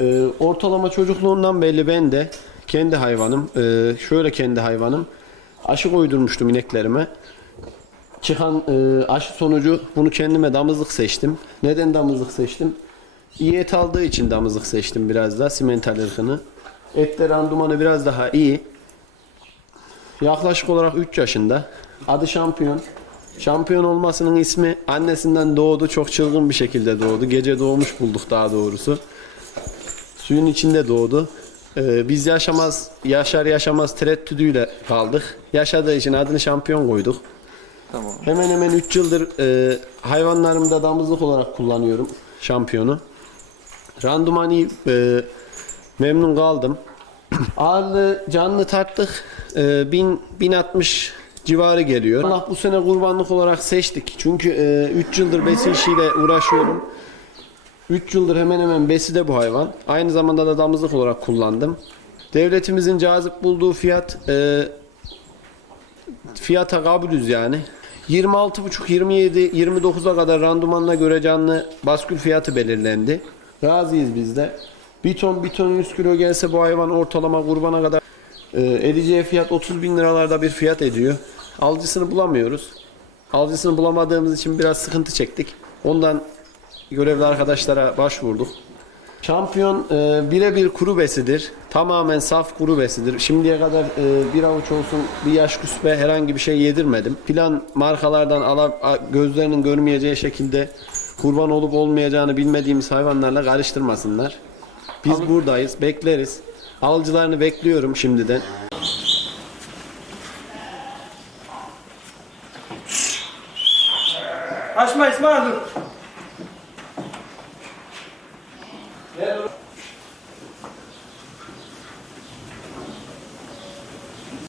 Ee, ortalama çocukluğundan belli ben de kendi hayvanım, e, şöyle kendi hayvanım. Aşı koydurmuştum ineklerime. Çıkan e, aşı sonucu bunu kendime damızlık seçtim. Neden damızlık seçtim? İyi et aldığı için damızlık seçtim biraz da simental ırkını. Ette randımanı biraz daha iyi. Yaklaşık olarak 3 yaşında. Adı şampiyon. Şampiyon olmasının ismi annesinden doğdu. Çok çılgın bir şekilde doğdu. Gece doğmuş bulduk daha doğrusu. Suyun içinde doğdu. Ee, biz yaşamaz, yaşar yaşamaz tereddüdüyle kaldık. Yaşadığı için adını şampiyon koyduk. Tamam. Hemen hemen 3 yıldır e, hayvanlarımda damızlık olarak kullanıyorum şampiyonu. Randıman iyi, e, memnun kaldım. Ağırlığı canlı tarttık. E, 1000 1060 civarı geliyor. Allah bu sene kurbanlık olarak seçtik. Çünkü 3 yıldır besi işiyle uğraşıyorum. 3 yıldır hemen hemen besi de bu hayvan. Aynı zamanda da damızlık olarak kullandım. Devletimizin cazip bulduğu fiyat e, fiyata kabulüz yani. 26,5 27 29'a kadar randımanına göre canlı baskül fiyatı belirlendi. Razıyız biz de. Bir ton bir ton 100 kilo gelse bu hayvan ortalama kurbana kadar e, edeceği fiyat 30 bin liralarda bir fiyat ediyor. Alıcısını bulamıyoruz. Alıcısını bulamadığımız için biraz sıkıntı çektik. Ondan görevli arkadaşlara başvurduk. Şampiyon e, birebir kuru besidir. Tamamen saf kuru besidir. Şimdiye kadar e, bir avuç olsun bir yaş küspe herhangi bir şey yedirmedim. Plan markalardan ala, gözlerinin görmeyeceği şekilde kurban olup olmayacağını bilmediğimiz hayvanlarla karıştırmasınlar. Biz buradayız, bekleriz. Alıcılarını bekliyorum şimdiden. Açma İsmail dur. É.